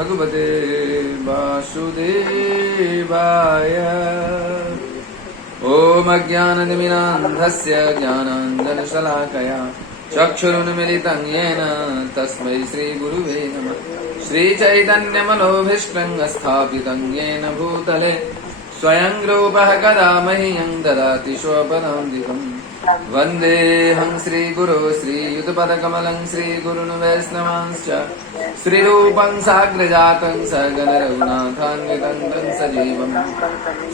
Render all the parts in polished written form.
भगवते वासुदेवाय। ॐ अज्ञाननिमिनान्धस्य ज्ञानाञ्जनशलाकया चक्षुरुन्मिलितं येन तस्मै श्रीगुरुवे नमः। श्रीचैतन्यमनोभीष्टं स्थापितं येन भूतले स्वयं रूपः कदा मह्यं ददाति स्वपदान्तिकम्। वन्देऽहं श्रीगुरो श्रीयुतपदकमलं श्रीगुरुन् वैष्णवांश्च श्रीरूपं साग्रजातं सगणरघुनाथान्वितं तं सजीवम्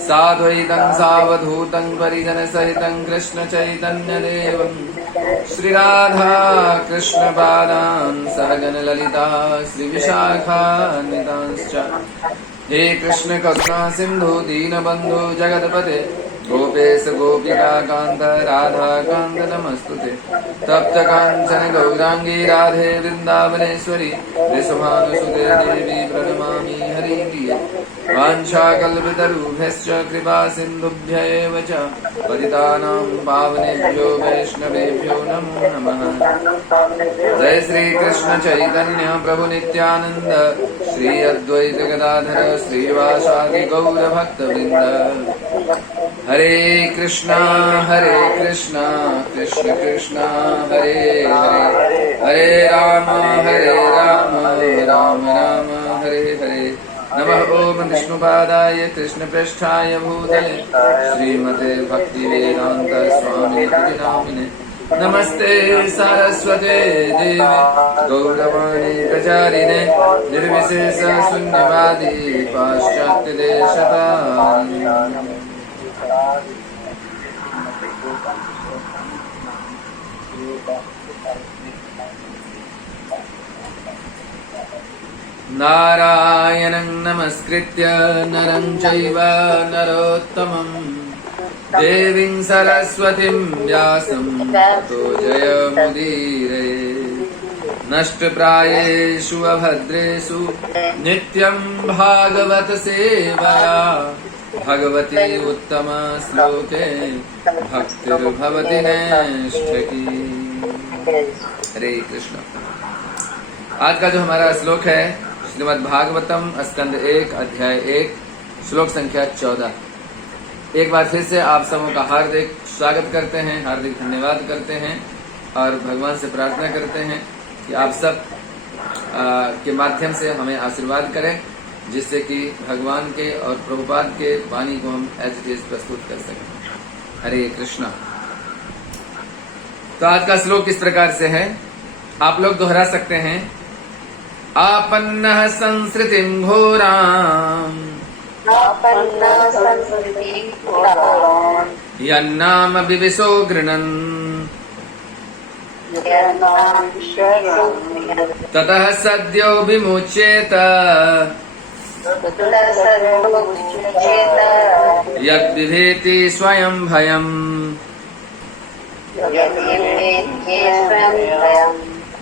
साद्वैतं सावधूतं परिजनसहितं कृष्णचैतन्यदेवम् श्रीराधा कृष्णपादान् सगणललिता श्रीविशाखान्वितांश्च। हे कृष्ण करुणा सिन्धु दीनबन्धु जगत्पते गोपेश गोपिका कान्त राधा कान्त नमस्तुते। तप्त काञ्चन गौरांगी राधे वृन्दावनेश्वरी वृषभानुसुते देवी प्रणमामि हरिप्रिये। वाञ्छाकल्पतरुभ्यश्च कृपा सिन्धुभ्य एव च पतितानां पावनेभ्यो वैष्णवेभ्यो नमो नमः। जय श्री कृष्ण चैतन्य प्रभु नित्यानंद श्री अद्वैत गदाधर श्रीवासादि गौर भक्तवृंद। हरे कृष्णा कृष्ण कृष्ण हरे हरे, हरे राम राम राम हरे हरे। नमः ओम विष्णुपादाय कृष्णप्रेष्ठाय भूतले श्रीमते भक्तिवेदांत स्वामिनिति नामिने। नमस्ते सरस्वते देवी गौरवाणी प्रचारिणे निर्विशेष शून्यवादी पाश्चात्य देशतारिणे। नारायणं नमस्कृत्य नरं चैव नरोत्तमं देवीं सरस्वतीं व्यासं ततो जयमुदीरये। नष्टप्रायेषु अभद्रेषु नित्यं भागवत सेवया भगवती उत्तम श्लोके भक्तिर्भवति नैष्ठिकी। हरे कृष्ण। आज का जो हमारा श्लोक है श्रीमद् भागवतम स्कंद 1 अध्याय 1 श्लोक संख्या 14। एक बार फिर से आप सबों का हार्दिक स्वागत करते हैं, हार्दिक धन्यवाद करते हैं और भगवान से प्रार्थना करते हैं कि आप सब के माध्यम से हमें आशीर्वाद करें, जिससे कि भगवान के और प्रभुपाद के वाणी को हम एज इट इज प्रस्तुत कर सकें। हरे कृष्णा। तो आज का श्लोक इस प्रकार से है, आप लोग दोहरा सकते हैं। आपन्नः संसृतिं घोराम् यन्नाम विविशो गृणन् ततः सद्यो विमुच्येत यद्विभेति स्वयं भयम्।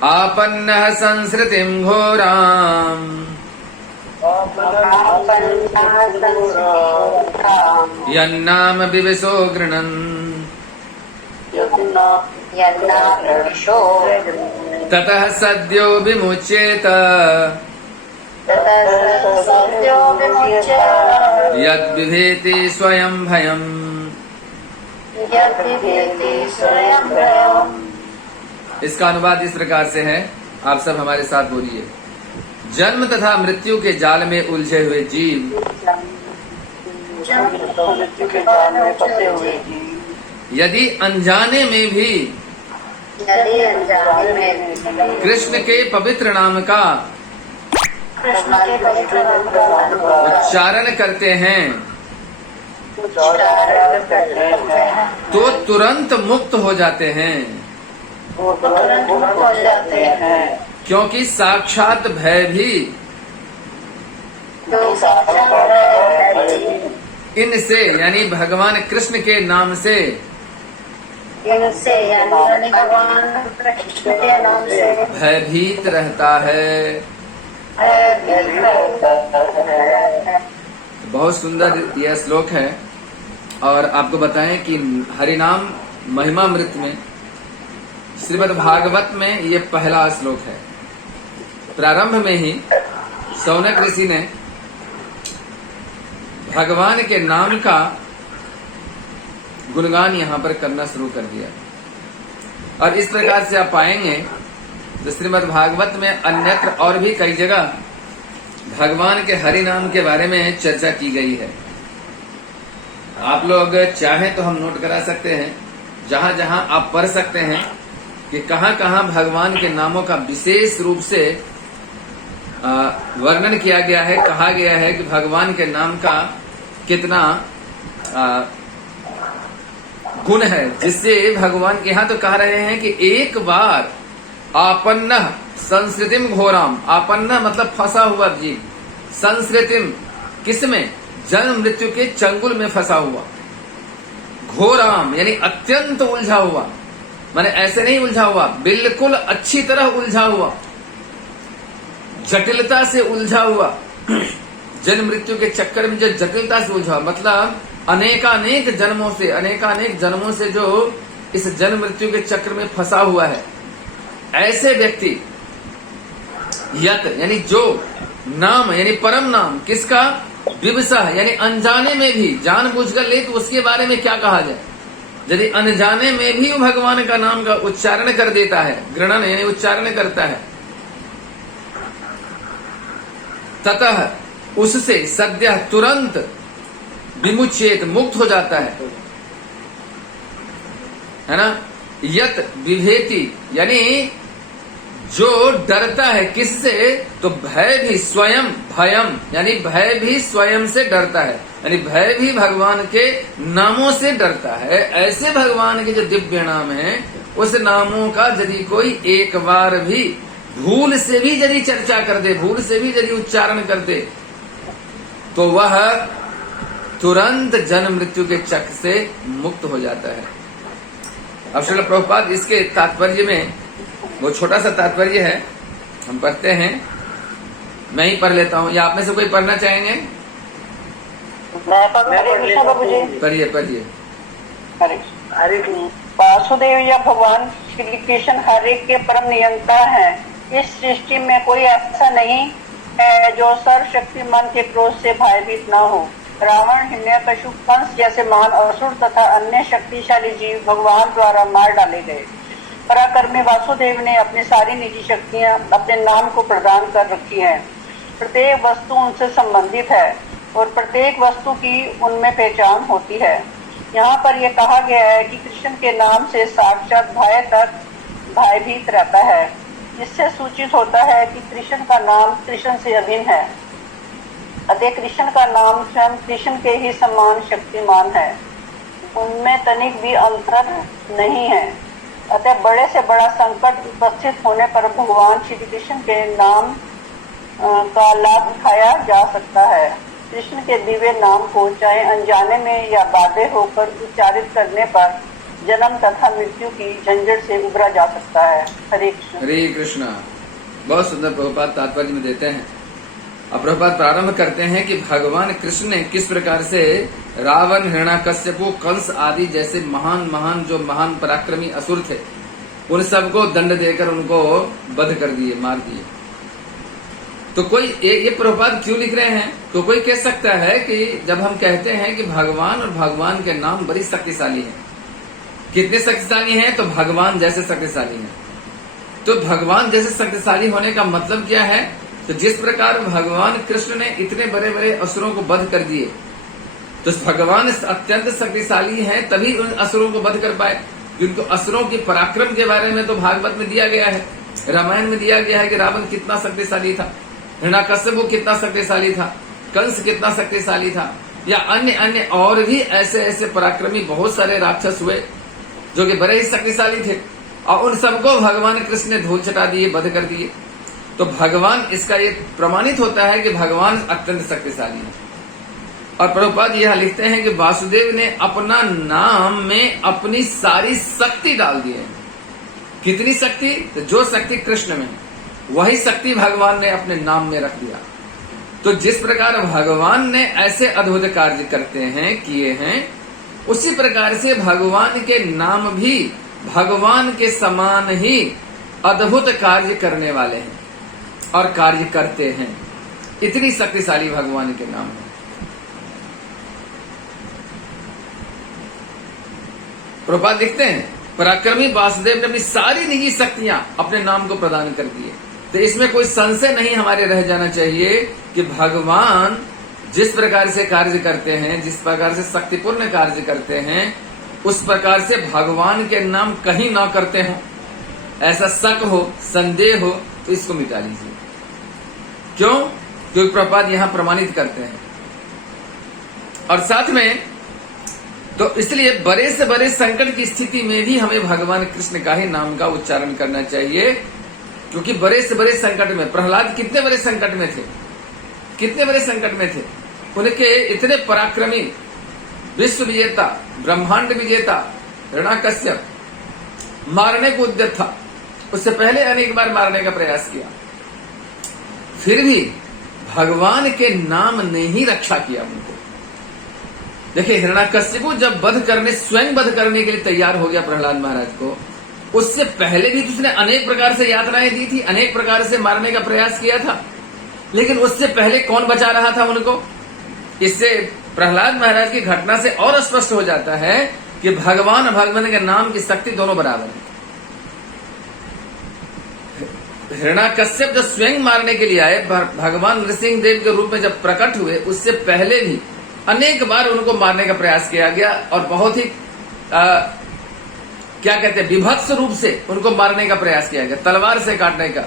आपन्नः संसृतिं घोराम् यन्नाम विविशो गृणन् ततः सद्यो विमुच्येत यद्विभेति स्वयं भयम्। इसका अनुवाद इस प्रकार से है, आप सब हमारे साथ बोलिए। जन्म तथा मृत्यु के जाल में उलझे हुए जीव यदि अनजाने में भी कृष्ण के पवित्र नाम का उच्चारण करते हैं तो तुरंत मुक्त हो जाते हैं, क्योंकि साक्षात भय भी इनसे यानी भगवान कृष्ण के नाम से भयभीत रहता है। बहुत सुंदर यह श्लोक है और आपको बताएं कि हरिनाम महिमामृत में श्रीमद् भागवत में ये पहला श्लोक है। प्रारंभ में ही शौनक ऋषि ने भगवान के नाम का गुणगान यहाँ पर करना शुरू कर दिया। और इस प्रकार से आप पाएंगे तो श्रीमद् भागवत में अन्यत्र और भी कई जगह भगवान के हरि नाम के बारे में चर्चा की गई है। आप लोग चाहें तो हम नोट करा सकते हैं, जहां जहां आप पढ़ सकते हैं कि कहां कहां भगवान के नामों का विशेष रूप से वर्णन किया गया है, कहा गया है कि भगवान के नाम का कितना गुण है, जिससे भगवान के यहाँ तो कह रहे हैं कि एक बार आपन्न संस्कृतिम घोराम, आपन्न मतलब फंसा हुआ जीव, संस्कृतिम किसमें, जन्म मृत्यु के चंगुल में फंसा हुआ, घोराम यानी अत्यंत उलझा हुआ, माने ऐसे नहीं उलझा हुआ, बिल्कुल अच्छी तरह उलझा हुआ, जटिलता से उलझा हुआ, जन्म मृत्यु के चक्कर में जो जटिलता से उलझा, मतलब अनेकानेक जन्मों से जो इस जन्म मृत्यु के चक्र में फंसा हुआ है, ऐसे व्यक्ति यत यानी जो नाम यानी परम नाम किसका, विवसा यानी अनजाने में भी, जानबूझकर ले तो उसके बारे में क्या कहा जाए, यदि अनजाने में भी वो भगवान का नाम का उच्चारण कर देता है, गृणन यानी उच्चारण करता है, ततः उससे सद्य तुरंत विमुचेत मुक्त हो जाता है ना। यत विभेति यानी जो डरता है, किससे, तो भय भी स्वयं, भयम यानी भय भी स्वयं से डरता है, यानी भय भी भगवान के नामों से डरता है। ऐसे भगवान के जो दिव्य नाम है, उस नामों का यदि कोई एक बार भी भूल से भी यदि चर्चा कर दे, भूल से भी यदि उच्चारण कर दे, तो वह तुरंत जन्म मृत्यु के चक्र से मुक्त हो जाता है। अब श्रील प्रभुपाद इसके तात्पर्य में, वो छोटा सा तात्पर्य है, हम पढ़ते हैं, मैं ही पढ़ लेता हूँ, या आप में से कोई पढ़ना चाहेंगे? पढ़िए पढ़िए। हरे वासुदेव या भगवान श्री कृष्ण हर एक के परम नियंता हैं। इस सृष्टि में कोई ऐसा नहीं है जो सर्वशक्तिमान के क्रोध से भयभीत न हो। रावण, हिरण्यकशिपु, कंस जैसे महान असुर तथा अन्य शक्तिशाली जीव भगवान द्वारा मार डाले गए। पराक्रमी वासुदेव ने अपनी सारी निजी शक्तियां अपने नाम को प्रदान कर रखी है। प्रत्येक वस्तु उनसे संबंधित है और प्रत्येक वस्तु की उनमें पहचान होती है। यहाँ पर यह कहा गया है कि कृष्ण के नाम से साक्षात भय तक भयभीत रहता है, जिससे सूचित होता है कि कृष्ण का नाम कृष्ण से अभिन्न है। अतः कृष्ण का नाम स्वयं कृष्ण के ही समान शक्तिमान है, उनमें तनिक भी अंतर नहीं है। अतः बड़े से बड़ा संकट उपस्थित होने पर भगवान श्री कृष्ण के नाम का लाभ उठाया जा सकता है। कृष्ण के दिव्य नाम को चाहे अनजाने में या बाधे होकर उच्चारित करने पर जन्म तथा मृत्यु की झंझट से उबरा जा सकता है। हरे कृष्ण। हरे कृष्ण। बहुत सुंदर प्रभुपाद तात्पर्य में देते हैं। अब प्रभुपाद प्रारंभ करते हैं कि भगवान कृष्ण ने किस प्रकार से रावण, हिरण्यकश्यपु, कंस आदि जैसे जो महान पराक्रमी असुर थे, उन सबको दंड देकर उनको वध कर दिए, मार दिए। तो कोई ये प्रभुपाद क्यों लिख रहे हैं? तो कोई कह सकता है कि जब हम कहते हैं कि भगवान और भगवान के नाम बड़ी शक्तिशाली हैं, कितने शक्तिशाली हैं? तो भगवान जैसे शक्तिशाली हैं। तो भगवान जैसे शक्तिशाली होने का मतलब क्या है? तो जिस प्रकार भगवान कृष्ण ने इतने बड़े बड़े असुरों को वध कर दिए, तो भगवान अत्यंत शक्तिशाली हैं, तभी उन असुरों को वध कर पाए। क्योंकि असुरों के पराक्रम के बारे में तो भागवत में दिया गया है, रामायण में दिया गया है कि रावण कितना शक्तिशाली था, हिरण्यकश्यपु कितना शक्तिशाली था, कंस कितना शक्तिशाली था, या अन्य और भी ऐसे पराक्रमी बहुत सारे राक्षस हुए जो कि बड़े ही शक्तिशाली थे, और उन सबको भगवान कृष्ण ने धूल चटा दिए, वध कर दिए। तो भगवान, इसका ये प्रमाणित होता है कि भगवान अत्यंत शक्तिशाली है। और प्रभुपाद यह लिखते हैं कि वासुदेव ने अपना नाम में अपनी सारी शक्ति डाल दी है। कितनी शक्ति? तो जो शक्ति कृष्ण में है, वही शक्ति भगवान ने अपने नाम में रख दिया। तो जिस प्रकार भगवान ने ऐसे अद्भुत कार्य करते हैं, किए हैं, उसी प्रकार से भगवान के नाम भी भगवान के समान ही अद्भुत कार्य करने वाले हैं और कार्य करते हैं। इतनी शक्तिशाली भगवान के नाम है। प्रभुपाद लिखते हैं, पराक्रमी वासुदेव ने अपनी सारी निजी शक्तियां अपने नाम को प्रदान कर दिए। तो इसमें कोई संशय नहीं हमारे रह जाना चाहिए कि भगवान जिस प्रकार से कार्य करते हैं, जिस प्रकार से शक्तिपूर्ण कार्य करते हैं, उस प्रकार से भगवान के नाम कहीं ना करते हो, ऐसा शक हो, संदेह हो, तो इसको मिटा लीजिए। क्यों? क्योंकि प्रभुपाद यहां प्रमाणित करते हैं। और साथ में तो इसलिए बड़े से बड़े संकट की स्थिति में भी हमें भगवान कृष्ण का ही नाम का उच्चारण करना चाहिए, क्योंकि बड़े से बड़े संकट में प्रहलाद कितने बड़े संकट में थे, कितने बड़े संकट में थे। उनके इतने पराक्रमी, विश्व विजेता, ब्रह्मांड विजेता हिरण्याकश्यप मारने को उद्यत था, उससे पहले अनेक बार मारने का प्रयास किया, फिर भी भगवान के नाम ने ही रक्षा किया उनको। देखिए, हिरण्याकश्यप को जब स्वयं वध करने के लिए तैयार हो गया प्रहलाद महाराज को, उससे पहले भी उसने अनेक प्रकार से यातनाएं दी थी, अनेक प्रकार से मारने का प्रयास किया था, लेकिन उससे पहले कौन बचा रहा था उनको? इससे प्रहलाद महाराज की घटना से और स्पष्ट हो जाता है कि भगवान के नाम की शक्ति दोनों बराबर है। हिरण्याकश्यप जब स्वयं मारने के लिए आए, भगवान नृसिंह देव के रूप में जब प्रकट हुए, उससे पहले भी अनेक बार उनको मारने का प्रयास किया गया और बहुत ही क्या कहते हैं, विभत्स रूप से उनको मारने का प्रयास किया गया। तलवार से काटने का,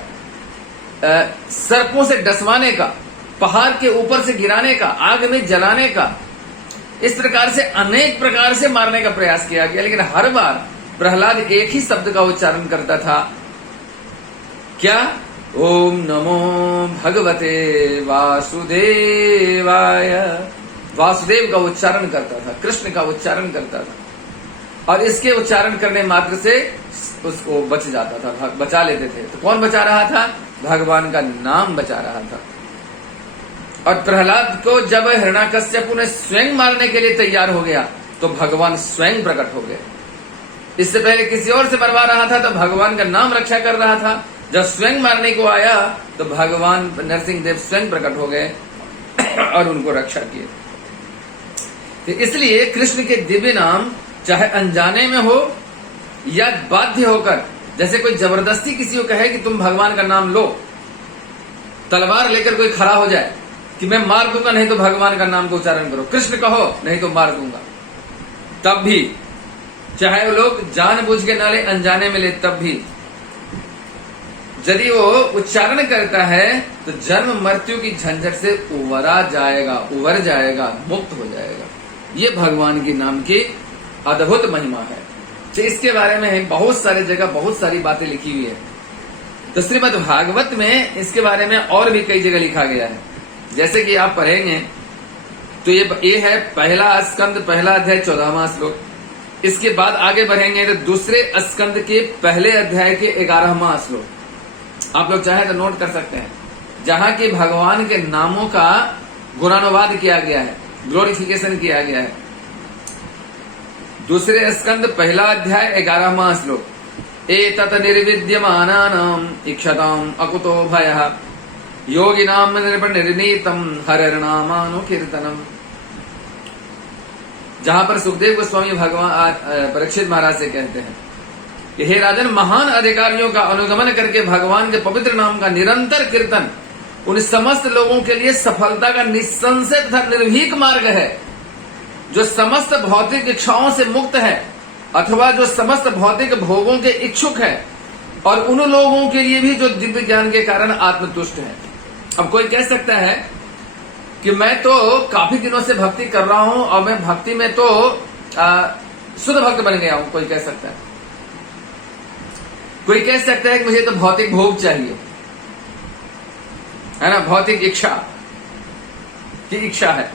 सर्पों से डसवाने का, पहाड़ के ऊपर से गिराने का, आग में जलाने का, इस प्रकार से अनेक प्रकार से मारने का प्रयास किया गया। लेकिन हर बार प्रहलाद एक ही शब्द का उच्चारण करता था, क्या? ओम नमो भगवते वासुदेवाय। वासुदेव का उच्चारण करता था, कृष्ण का उच्चारण करता था, और इसके उच्चारण करने मात्र से उसको बच जाता था, बचा लेते थे। तो कौन बचा रहा था? भगवान का नाम बचा रहा था। और प्रहलाद को जब हिरण्याकश्यप ने स्वयं मारने के लिए तैयार हो गया, तो भगवान स्वयं प्रकट हो गए। इससे पहले किसी और से मरवा रहा था तो भगवान का नाम रक्षा कर रहा था, जब स्वयं मारने को आया तो भगवान नरसिंह देव स्वयं प्रकट हो गए और उनको रक्षा किए। तो इसलिए कृष्ण के दिव्य नाम चाहे अनजाने में हो या बाध्य होकर, जैसे कोई जबरदस्ती किसी को कहे कि तुम भगवान का नाम लो, तलवार लेकर कोई खड़ा हो जाए कि मैं मार दूंगा, नहीं तो भगवान का नाम का उच्चारण करो, कृष्ण कहो नहीं तो मार दूंगा, तब भी, चाहे वो लोग जानबूझ के ना ले, अनजाने में ले, तब भी यदि वो उच्चारण करता है तो जन्म मृत्यु की झंझट से उबर जाएगा, मुक्त हो जाएगा। ये भगवान के नाम की अद्भुत महिमा है। तो इसके बारे में बहुत सारे जगह बहुत सारी बातें लिखी हुई है। तो श्रीमद् भागवत में इसके बारे में और भी कई जगह लिखा गया है। जैसे कि आप पढ़ेंगे तो ये है पहला स्कंद, पहला अध्याय 14वां श्लोक। इसके बाद आगे बढ़ेंगे तो दूसरे स्कंद के पहले अध्याय के 11वां श्लोक। आप लोग चाहे तो नोट कर सकते हैं, जहां की भगवान के नामों का गुणानुवाद किया गया है, ग्लोरिफिकेशन किया गया है। दूसरे स्कंद पहला अध्याय 11वां श्लोक। एतत् निर्विद्यमानानां इक्षताम् अकुतो भयः योगिनां निर्णीतम् हरिर्नामानुकीर्तनम्। जहां पर सुखदेव गोस्वामी भगवान परीक्षित महाराज से कहते हैं कि हे राजन, महान अधिकारियों का अनुगमन करके भगवान के पवित्र नाम का निरंतर कीर्तन उन समस्त लोगों के लिए सफलता का निसंशय तथा निर्भीक मार्ग है, जो समस्त भौतिक इच्छाओं से मुक्त है अथवा जो समस्त भौतिक भोगों के इच्छुक है, और उन लोगों के लिए भी जो दिव्य ज्ञान के कारण आत्मतुष्ट है। अब कोई कह सकता है कि मैं तो काफी दिनों से भक्ति कर रहा हूं और मैं भक्ति में तो शुद्ध भक्त बन गया हूं, कोई कह सकता है। कोई कह सकता है कि मुझे तो भौतिक भोग चाहिए, है ना, भौतिक इच्छा की इच्छा है।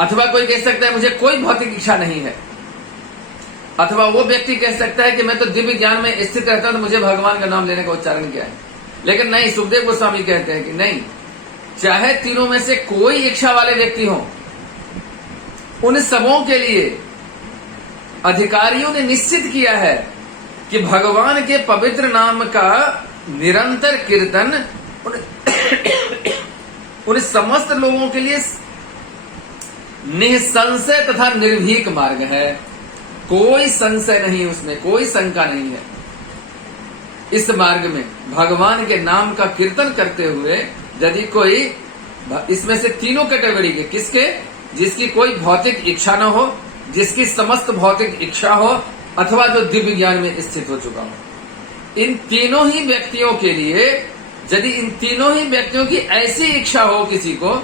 अथवा कोई कह सकता है मुझे कोई भौतिक इच्छा नहीं है। अथवा वो व्यक्ति कह सकता है कि मैं तो दिव्य ज्ञान में स्थित रहता हूं, तो मुझे भगवान का नाम लेने का उच्चारण किया है। लेकिन नहीं, सुखदेव गोस्वामी कहते हैं कि नहीं, चाहे तीनों में से कोई इच्छा वाले व्यक्ति हो, उन सबों के लिए अधिकारियों ने निश्चित किया है कि भगवान के पवित्र नाम का निरंतर कीर्तन उन समस्त लोगों के लिए निसंशय तथा निर्भीक मार्ग है। कोई संशय नहीं, उसमें कोई शंका नहीं है। इस मार्ग में भगवान के नाम का कीर्तन करते हुए यदि कोई इसमें से तीनों कैटेगरी के किसके, जिसकी कोई भौतिक इच्छा न हो, जिसकी समस्त भौतिक इच्छा हो, अथवा जो दिव्य ज्ञान में स्थित हो चुका हो, इन तीनों ही व्यक्तियों के लिए, यदि इन तीनों ही व्यक्तियों की ऐसी इच्छा हो किसी को,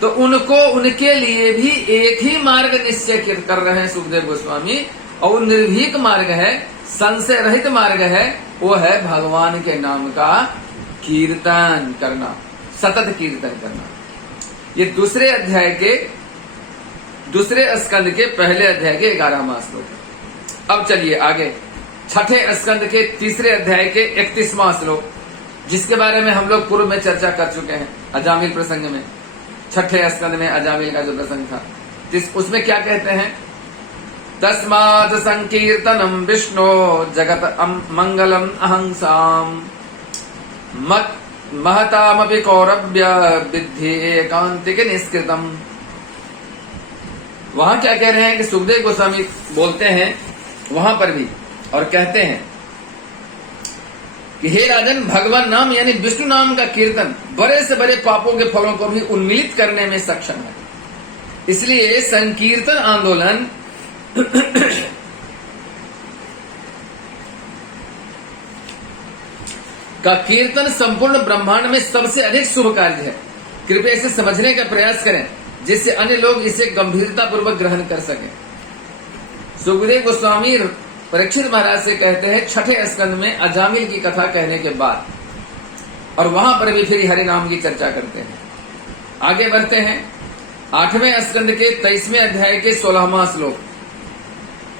तो उनको उनके लिए भी एक ही मार्ग निश्चय कर रहे हैं सुखदेव गोस्वामी, और निर्भीक मार्ग है, संशय रहित मार्ग है, वो है भगवान के नाम का कीर्तन करना, सतत कीर्तन करना। ये दूसरे अध्याय के दूसरे स्कंद के पहले अध्याय के 11वां श्लोक है। अब चलिए आगे छठे स्कंद के तीसरे अध्याय के 31वां श्लोक, जिसके बारे में हम लोग पूर्व में चर्चा कर चुके हैं अजामिल प्रसंग में। छठे स्कंद में अजामिल का जो प्रसंग था, उसमें क्या कहते हैं, तस्मात् संकीर्तनम विष्णु जगत मंगलम अहंसाम मत महतामपि कौरव्य विद्धि एकांतिक निष्कृतम। वहां क्या कह रहे हैं कि सुखदेव गोस्वामी बोलते हैं वहां पर भी, और कहते हैं कि हे राजन, भगवान नाम यानी विष्णु नाम का कीर्तन बड़े से बड़े पापों के फलों को भी उन्मिलित करने में सक्षम है। इसलिए संकीर्तन आंदोलन का कीर्तन संपूर्ण ब्रह्मांड में सबसे अधिक शुभ कार्य है। कृपया इसे समझने का प्रयास करें, जिससे अन्य लोग इसे गंभीरता पूर्वक ग्रहण कर सकें। सुखदेव गोस्वामी परीक्षित महाराज से कहते हैं छठे स्कंद में अजामिल की कथा कहने के बाद, और वहां पर भी फिर हरि नाम की चर्चा करते हैं। आगे बढ़ते हैं 8वें स्कंद के 23वें अध्याय के 16वां श्लोक।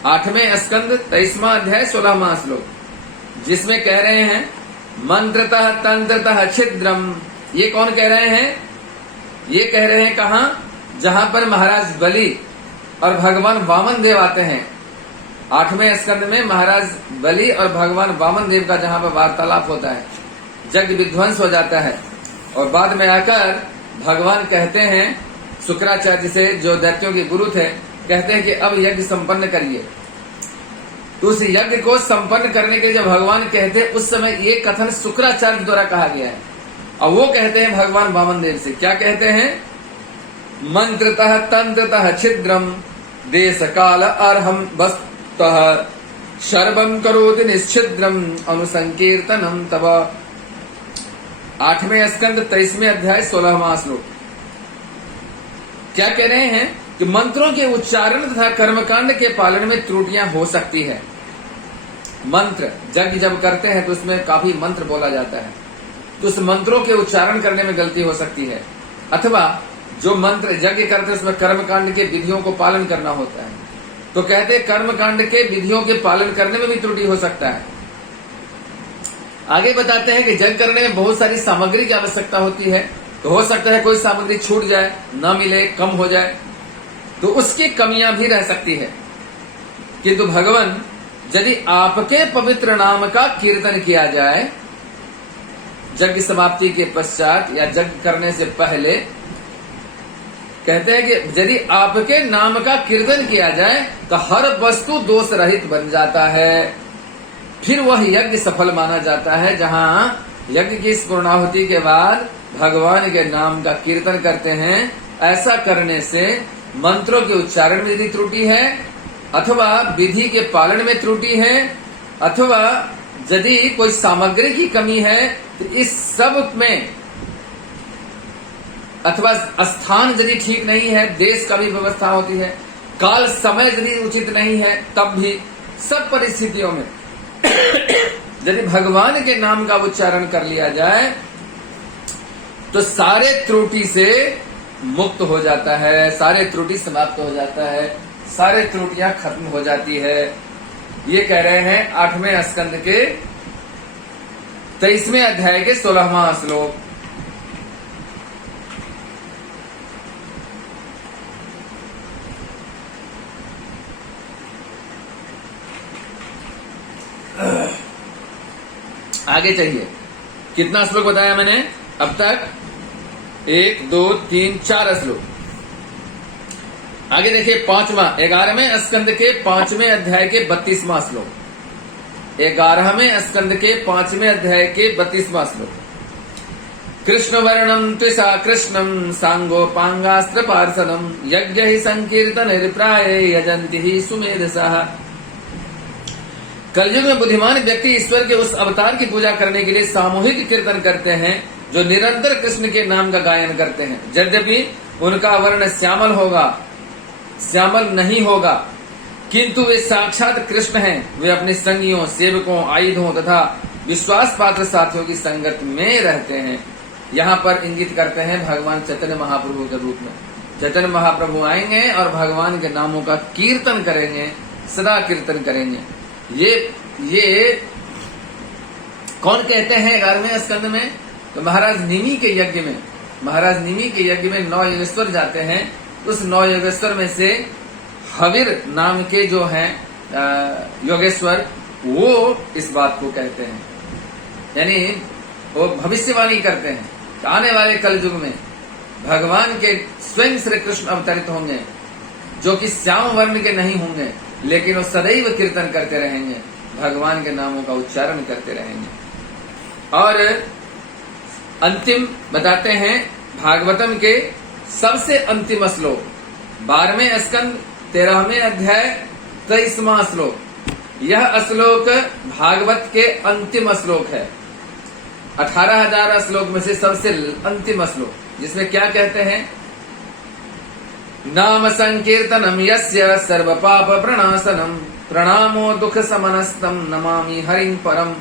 8वें स्कंद 23वां अध्याय 16वां श्लोक, जिसमें कह रहे हैं मंत्रतः तंत्रतः छिद्रम। ये कौन कह रहे हैं? ये कह रहे हैं कहां? जहां पर महाराज बलि और भगवान वामन देव आते हैं। 8वें स्कंद में महाराज बलि और भगवान वामन देव का जहां पर वार्तालाप होता है, यज्ञ विध्वंस हो जाता है, और बाद में आकर भगवान कहते हैं शुक्राचार्य से, जो दैत्यों के गुरु थे, कहते हैं कि अब यज्ञ संपन्न करिए। तो उस यज्ञ को संपन्न करने के लिए जब भगवान कहते हैं, उस समय ये कथन शुक्राचार्य द्वारा कहा गया है, और वो कहते हैं भगवान वामन देव से, क्या कहते हैं? मंत्रतः तंत्रतः छिद्रम देश काल अर्हम वस्तुतः सर्वं करोति निश्चिद्रम अनुसंकीर्तनम तव। 8वें स्कंद 23वें अध्याय 16वां श्लोक। क्या कह रहे हैं कि मंत्रों के उच्चारण तथा कर्मकांड के पालन में त्रुटियां हो सकती है। मंत्र यज्ञ जब करते हैं तो उसमें काफी मंत्र बोला जाता है, तो उस मंत्रों के उच्चारण करने में गलती हो सकती है, अथवा जो मंत्र यज्ञ करते हैं उसमें कर्मकांड के विधियों को पालन करना होता है, तो कहते हैं कर्मकांड के विधियों के पालन करने में भी त्रुटि हो सकता है। आगे बताते हैं कि यज्ञ करने में बहुत सारी सामग्री की आवश्यकता होती है, तो हो सकता है कोई सामग्री छूट जाए, न मिले, कम हो जाए, तो उसकी कमियां भी रह सकती है। किंतु भगवान, यदि आपके पवित्र नाम का कीर्तन किया जाए यज्ञ समाप्ति के पश्चात या यज्ञ करने से पहले, कहते हैं कि यदि आपके नाम का कीर्तन किया जाए तो हर वस्तु दोष रहित बन जाता है, फिर वह यज्ञ सफल माना जाता है। जहां यज्ञ की इस पूर्णाहुति के बाद भगवान के नाम का कीर्तन करते हैं, ऐसा करने से मंत्रों के उच्चारण में यदि त्रुटि है, अथवा विधि के पालन में त्रुटि है, अथवा यदि कोई सामग्री की कमी है, तो इस सब में, अथवा स्थान यदि ठीक नहीं है, देश का भी व्यवस्था होती है, काल समय यदि उचित नहीं है, तब भी सब परिस्थितियों में यदि भगवान के नाम का उच्चारण कर लिया जाए तो सारे त्रुटि से मुक्त हो जाता है, सारे त्रुटि समाप्त हो जाता है, सारे त्रुटियां खत्म हो जाती है। ये कह रहे हैं 8वें स्कंद के 23वें अध्याय के 16वां श्लोक। आगे चलिए कितना श्लोक बताया मैंने अब तक? 1 2 3 4 श्लोक। आगे देखिए 5वां 11वें स्कंद के 5वें अध्याय के 32वां श्लोक। 11वें स्कंद के 5वें अध्याय के 32वां श्लोक। कृष्ण वर्णम त्रिषा कृष्णम सांगोपांगास्त्र पार्षदम यज्ञ ही संकीर्तन प्राय यजंति ही सुमेधसः। कलयुग में बुद्धिमान व्यक्ति ईश्वर के उस अवतार की पूजा करने के लिए सामूहिक कीर्तन करते हैं जो निरंतर कृष्ण के नाम का गायन करते हैं। यद्यपि उनका वर्ण श्यामल नहीं होगा, किंतु वे साक्षात कृष्ण हैं। वे अपने संगियों, सेवकों, आयुधों तथा विश्वास पात्र साथियों की संगत में रहते हैं। यहाँ पर इंगित करते हैं भगवान चैतन्य महाप्रभु के रूप में। चैतन्य महाप्रभु आएंगे और भगवान के नामों का कीर्तन करेंगे, सदा कीर्तन करेंगे। ये कौन कहते हैं 11वें स्कंद में? तो महाराज निमि के यज्ञ में 9 योगेश्वर जाते हैं। उस 9 योगेश्वर में से हविर नाम के जो हैं योगेश्वर, वो इस बात को कहते हैं, यानी वो भविष्यवाणी करते हैं कि आने वाले कलयुग में भगवान के स्वयं श्री कृष्ण अवतरित होंगे, जो कि श्याम वर्ण के नहीं होंगे, लेकिन वो सदैव कीर्तन करते रहेंगे, भगवान के नामों का उच्चारण करते रहेंगे। और अंतिम बताते हैं भागवतम के सबसे अंतिम श्लोक, 12वें स्कंद 13वें अध्याय 23वां श्लोक। यह श्लोक भागवत के अंतिम श्लोक है। 18,000 श्लोक में से सबसे अंतिम श्लोक, जिसमें क्या कहते हैं? नाम संकीर्तनम यस्य सर्व पाप प्रणाशनम प्रणामो दुख समनस्तम नमामि हरिं परम।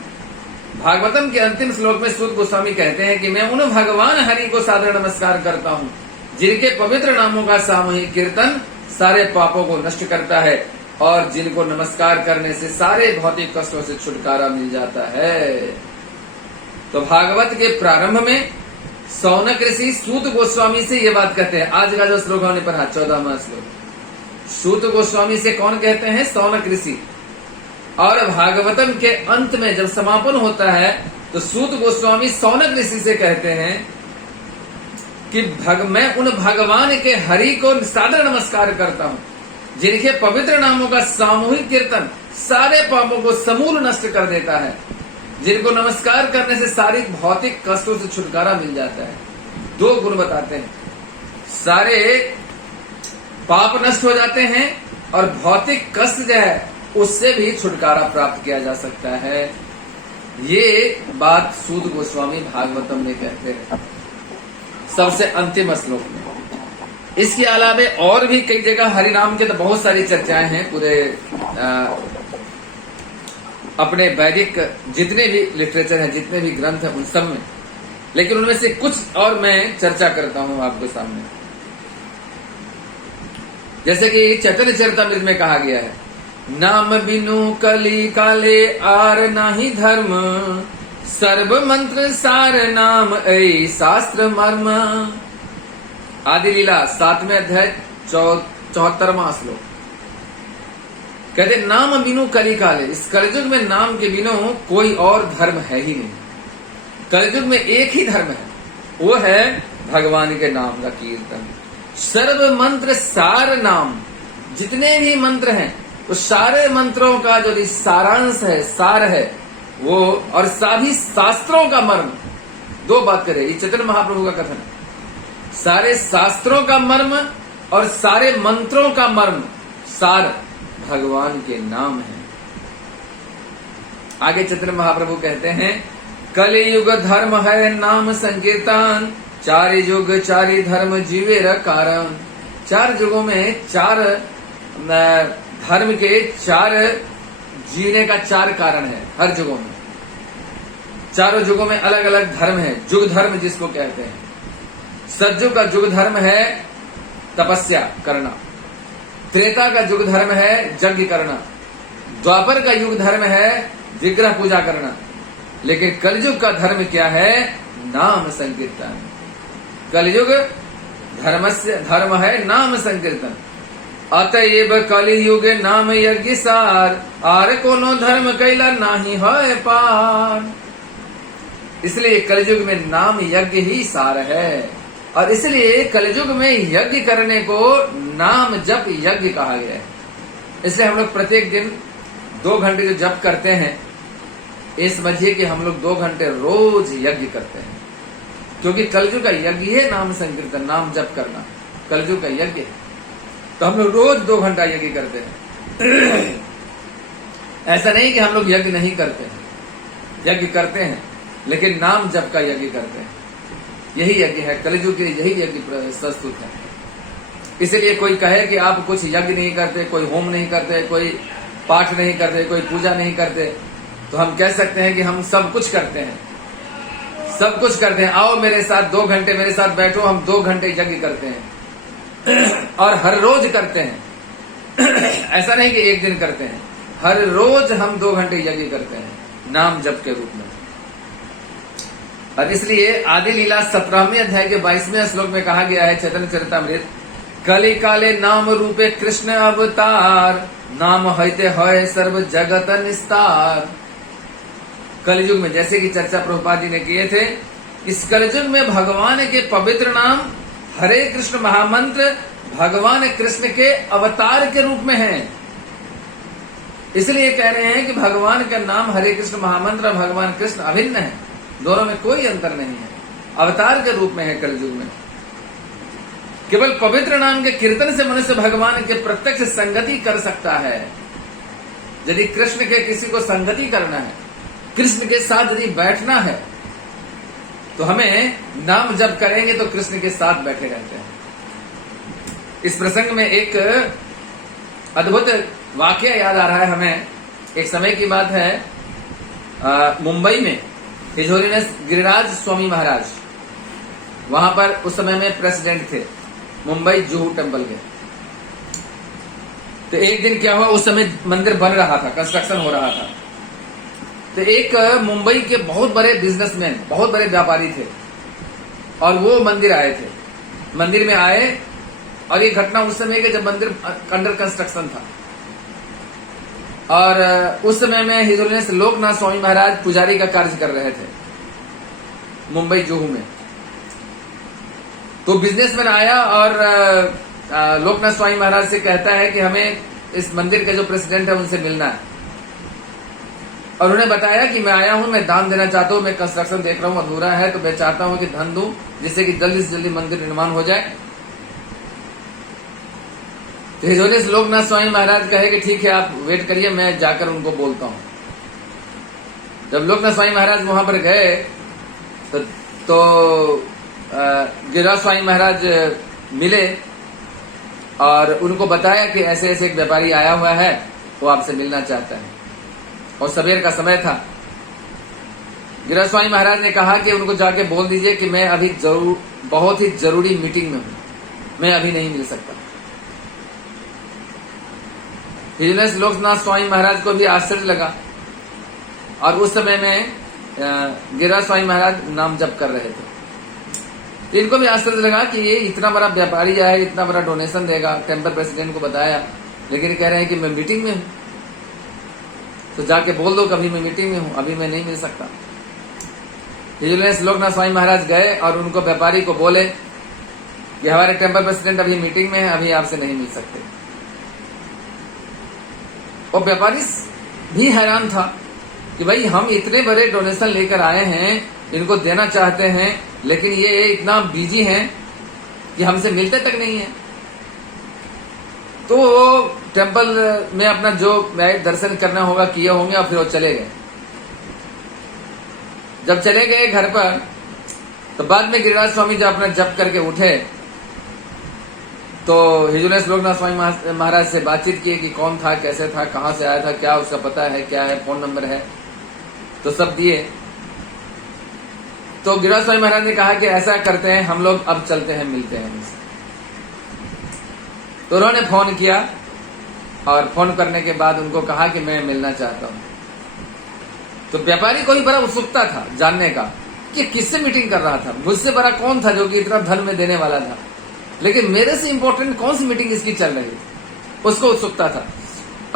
भागवतम के अंतिम श्लोक में सूत गोस्वामी कहते हैं कि मैं उन भगवान हरि को सादर नमस्कार करता हूँ जिनके पवित्र नामों का सामूहिक कीर्तन सारे पापों को नष्ट करता है और जिनको नमस्कार करने से सारे भौतिक कष्टों से छुटकारा मिल जाता है। तो भागवत के प्रारंभ में सौनक ऋषि सूत गोस्वामी से ये बात कहते हैं। आज का जो श्लोक हमने पढ़ा 14वां श्लोक, सूत गोस्वामी से कौन कहते हैं? सौनक ऋषि। और भागवतम के अंत में जब समापन होता है तो सूत गोस्वामी सौनक ऋषि से कहते हैं कि मैं उन भगवान के हरि को सादर नमस्कार करता हूँ जिनके पवित्र नामों का सामूहिक कीर्तन सारे पापों को समूल नष्ट कर देता है, जिनको नमस्कार करने से सारी भौतिक कष्टों से छुटकारा मिल जाता है। 2 गुण बताते हैं, सारे पाप नष्ट हो जाते हैं और भौतिक कष्ट जो है उससे भी छुटकारा प्राप्त किया जा सकता है। ये बात सूत गोस्वामी भागवतम में कहते हैं सबसे अंतिम श्लोक में। इसके अलावा और भी कई जगह हरि नाम के तो बहुत सारी चर्चाएं हैं पूरे अपने वैदिक जितने भी लिटरेचर है, जितने भी ग्रंथ है उन सब में, लेकिन उनमें से कुछ और मैं चर्चा करता हूं आपके सामने। जैसे कि चैतन्य चरितमृत में कहा गया है, नाम बिनु कली काले आर नाही धर्म, सर्व मंत्र सार नाम ऐ शास्त्र मर्म। आदि लीला 7वें अध्याय 74वां श्लोक। कहते नाम बिनु कली काले, इस कलयुग में नाम के बिनु कोई और धर्म है ही नहीं। कलयुग में एक ही धर्म है, वो है भगवान के नाम का कीर्तन। सर्व मंत्र सार नाम, जितने भी मंत्र हैं तो सारे मंत्रों का जो सारांश है, सार है वो, और सभी शास्त्रों का मर्म। 2 बात करें, ये चैतन्य महाप्रभु का कथन है। सारे शास्त्रों का मर्म और सारे मंत्रों का मर्म, सार भगवान के नाम है। आगे चैतन्य महाप्रभु कहते हैं, कलियुग धर्म है नाम संकीर्तन, 4 युग 4 धर्म जीवेर कारण। 4 युगों में 4 धर्म के 4 जीने का 4 कारण है। हर युगों में, चारों युगों में अलग अलग धर्म है। युग धर्म जिसको कहते हैं, सतयुग का युग धर्म है तपस्या करना, त्रेता का युग धर्म है यज्ञ करना, द्वापर का युग धर्म है विग्रह पूजा करना, लेकिन कलयुग का धर्म क्या है? नाम संकीर्तन। कलयुग धर्म है नाम संकीर्तन। अतएव कलियुग नाम यज्ञ सार, आर कोनो धर्म कैला नाही है पार। इसलिए कलयुग में नाम यज्ञ ही सार है, और इसलिए कलयुग में यज्ञ करने को नाम जप यज्ञ कहा गया है। इसलिए हम लोग प्रत्येक दिन 2 घंटे जो जप करते हैं, ये समझिए कि हम लोग 2 घंटे रोज यज्ञ करते हैं, क्योंकि कलयुग का यज्ञ है नाम संकीर्तन, नाम जप करना कलयुग का यज्ञ है। तो हम लोग रोज 2 घंटा यज्ञ करते हैं। ऐसा नहीं कि हम लोग यज्ञ नहीं करते हैं, यज्ञ करते हैं, लेकिन नाम जप का यज्ञ करते हैं। यही यज्ञ है, कलयुग के लिए यही यज्ञ प्रस्तुत है। इसलिए कोई कहे कि आप कुछ यज्ञ नहीं करते, कोई होम नहीं करते, कोई पाठ नहीं करते, कोई पूजा नहीं करते, तो हम कह सकते हैं कि हम सब कुछ करते हैं, सब कुछ करते हैं। आओ मेरे साथ 2 घंटे मेरे साथ बैठो, हम 2 घंटे यज्ञ करते हैं और हर रोज करते हैं। ऐसा नहीं कि एक दिन करते हैं, हर रोज हम 2 घंटे यज्ञ करते हैं नाम जप के रूप में। और इसलिए आदि लीला 17वें अध्याय के 22वें श्लोक में कहा गया है चैतन्य चरितामृत, कली काले नाम रूपे कृष्ण अवतार, नाम हईते है सर्व जगत निस्तार। कलयुग में, जैसे कि चर्चा प्रभुपाद जी ने किए थे, इस कलयुग में भगवान के पवित्र नाम हरे कृष्ण महामंत्र भगवान कृष्ण के अवतार के रूप में है। इसलिए कह रहे हैं कि भगवान का नाम हरे कृष्ण महामंत्र और भगवान कृष्ण अभिन्न है, दोनों में कोई अंतर नहीं है, अवतार के रूप में है कलयुग में। केवल पवित्र नाम के कीर्तन से मनुष्य भगवान के प्रत्यक्ष संगति कर सकता है। यदि कृष्ण के किसी को संगति करना है, कृष्ण के साथ यदि बैठना है, तो हमें नाम जप करेंगे तो कृष्ण के साथ बैठे रहते हैं। इस प्रसंग में एक अद्भुत वाकया याद आ रहा है हमें। एक समय की बात है, मुंबई में हिज होलीनेस गिरिराज स्वामी महाराज वहां पर उस समय में प्रेसिडेंट थे, मुंबई जुहू टेम्पल के। तो एक दिन क्या हुआ, उस समय मंदिर बन रहा था, कंस्ट्रक्शन हो रहा था। तो एक मुंबई के बहुत बड़े बिजनेसमैन, बहुत बड़े व्यापारी थे, और वो मंदिर आए थे। मंदिर में आए, और ये घटना उस समय के जब मंदिर अंडर कंस्ट्रक्शन था, और उस समय में हिज होलीनेस लोकनाथ स्वामी महाराज पुजारी का कार्य कर रहे थे मुंबई जुहू में। तो बिजनेसमैन आया और लोकनाथ स्वामी महाराज से कहता है कि हमें इस मंदिर के जो प्रेसिडेंट है उनसे मिलना है। और उन्हें बताया कि मैं आया हूं, मैं दान देना चाहता हूं, मैं कंस्ट्रक्शन देख रहा हूं अधूरा है, तो मैं चाहता हूं कि धन दूं जिससे कि जल्दी से जल्दी मंदिर निर्माण हो जाए। तो हिज होलीनेस लोकनाथ स्वामी महाराज कहे कि ठीक है, आप वेट करिए, मैं जाकर उनको बोलता हूं। जब लोकनाथ स्वामी महाराज वहां पर गए तो गिरिराज स्वामी महाराज मिले और उनको बताया कि ऐसे ऐसे एक व्यापारी आया हुआ है, वो आपसे मिलना चाहता है। और सवेर का समय था। गिरिराज स्वामी महाराज ने कहा कि उनको जाके बोल दीजिए कि मैं अभी बहुत ही जरूरी मीटिंग में हूं, मैं अभी नहीं मिल सकता। हिज होलीनेस लोकनाथ स्वामी महाराज को भी आश्चर्य लगा, और उस समय में गिरिराज स्वामी महाराज नाम जप कर रहे थे। तो इनको भी आश्चर्य लगा कि ये इतना बड़ा व्यापारी आया, इतना बड़ा डोनेशन देगा, टेम्पल प्रेसिडेंट को बताया, लेकिन कह रहे हैं कि मैं मीटिंग में हूं, तो जाके बोल दो कभी मैं मीटिंग में हूं, अभी मैं नहीं मिल सकता। हिज होलीनेस लोकनाथ स्वामी महाराज गए और उनको व्यापारी को बोले कि हमारे टेम्पल प्रेसिडेंट अभी मीटिंग में है, अभी आपसे नहीं मिल सकते। और व्यापारी भी हैरान था कि भाई हम इतने बड़े डोनेशन लेकर आए हैं, इनको देना चाहते हैं, लेकिन ये इतना बिजी हैं कि हमसे मिलते तक नहीं है। तो वो टेम्पल में अपना जो दर्शन करना होगा किए होंगे, और फिर वो चले गए। जब चले गए घर पर, तो बाद में गिरिराज स्वामी जब अपना जप करके उठे, तो हिज होलीनेस लोकनाथ स्वामी महाराज से बातचीत की कि कौन था, कैसे था, कहां से आया था, क्या उसका पता है, क्या है, फोन नंबर है, तो सब दिए। तो गिरिराज स्वामी महाराज ने कहा कि ऐसा करते हैं, हम लोग अब चलते हैं, मिलते हैं उनसे। तो उन्होंने फोन किया, और फोन करने के बाद उनको कहा कि मैं मिलना चाहता हूं। तो व्यापारी को भी बड़ा उत्सुकता था जानने का कि किससे मीटिंग कर रहा था, मुझसे बड़ा कौन था जो कि इतना धन में देने वाला था, लेकिन मेरे से इंपॉर्टेंट कौन सी मीटिंग इसकी चल रही थी, उसको उत्सुकता था।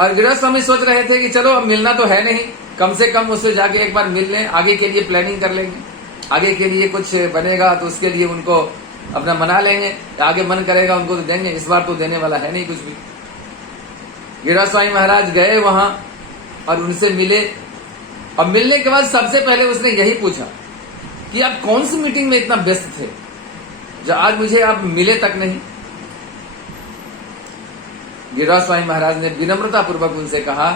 और गिरिराज स्वामी सोच रहे थे कि चलो अब मिलना तो है नहीं, कम से कम उससे जाके एक बार मिल लें, आगे के लिए प्लानिंग कर लेंगे। आगे के लिए कुछ बनेगा तो उसके लिए उनको अपना मना लेंगे, आगे मन करेगा उनको तो देंगे, इस बार तो देने वाला है नहीं कुछ भी। गिरिराज स्वामी महाराज गए वहां और उनसे मिले, और मिलने के बाद सबसे पहले उसने यही पूछा कि आप कौन सी मीटिंग में इतना व्यस्त थे जो आज मुझे आप मिले तक नहीं। गिरिराज स्वामी महाराज ने विनम्रता पूर्वक उनसे कहा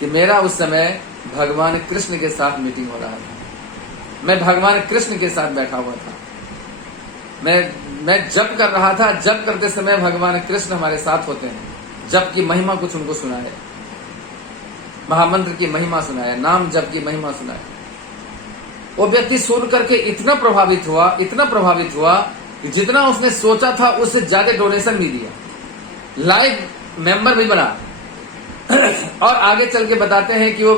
कि मेरा उस समय भगवान कृष्ण के साथ मीटिंग हो रहा था, मैं भगवान कृष्ण के साथ बैठा हुआ था, मैं जप कर रहा था। जप करते समय भगवान कृष्ण हमारे साथ होते हैं, जप की महिमा कुछ उनको सुनाए, महामंत्र की महिमा सुनाया, नाम जप की महिमा सुनाया। वो व्यक्ति सुन करके इतना प्रभावित हुआ कि जितना उसने सोचा था उससे ज्यादा डोनेशन भी दिया, लाइव मेंबर भी बना, और आगे चल के बताते हैं कि वो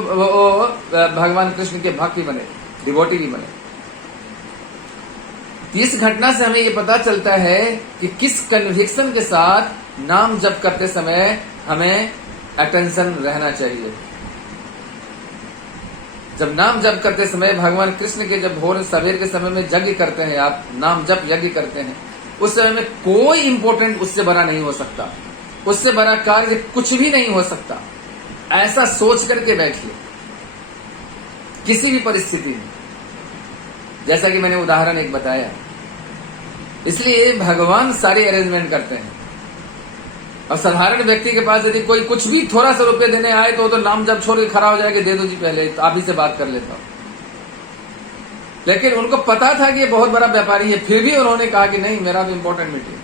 भगवान कृष्ण के भक्त भी बने, डिवोटी भी बने। इस घटना से हमें ये पता चलता है कि किस कन्विक्शन के साथ नाम जप करते समय हमें अटेंशन रहना चाहिए। जब नाम जप करते समय भगवान कृष्ण के जब भोर सवेर के समय में यज्ञ करते हैं, आप नाम जप यज्ञ करते हैं, उस समय में कोई इंपॉर्टेंट उससे बड़ा नहीं हो सकता, उससे बड़ा कार्य कुछ भी नहीं हो सकता। ऐसा सोच करके बैठिए किसी भी परिस्थिति में, जैसा कि मैंने उदाहरण एक बताया। इसलिए भगवान सारे अरेंजमेंट करते हैं, और साधारण व्यक्ति के पास यदि कोई कुछ भी थोड़ा सा रुपये देने आए तो नाम जब छोड़ के खड़ा हो जाएगा, दे दो जी पहले, तो आप ही से बात कर लेता हूं। लेकिन उनको पता था कि ये बहुत बड़ा व्यापारी है, फिर भी उन्होंने कहा कि नहीं, मेरा भी इंपॉर्टेंट मीटिंग।